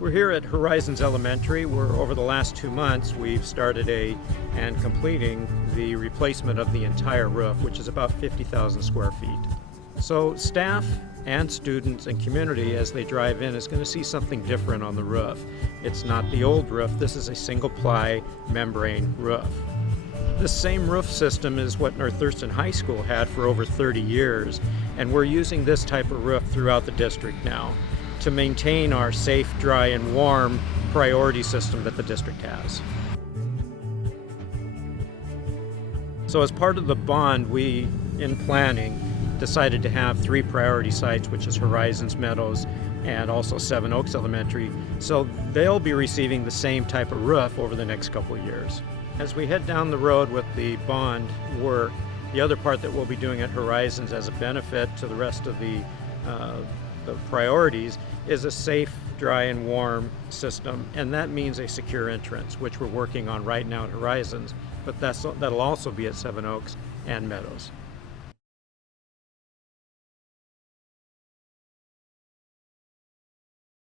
We're here at Horizons Elementary, where over the last 2 months we've started and completing the replacement of the entire roof, which is about 50,000 square feet. So staff and students and community, as they drive in, is going to see something different on the roof. It's not the old roof, this is a single-ply membrane roof. This same roof system is what North Thurston High School had for over 30 years, and we're using this type of roof throughout the district now to maintain our safe, dry, and warm priority system that the district has. So as part of the bond, we, in planning, decided to have 3 priority sites, which is Horizons Meadows and also Seven Oaks Elementary. So they'll be receiving the same type of roof over the next couple of years. As we head down the road with the bond work, the other part that we'll be doing at Horizons as a benefit to the rest of the priorities is a safe, dry, and warm system, and that means a secure entrance, which we're working on right now at Horizons, but that'll also be at Seven Oaks and Meadows.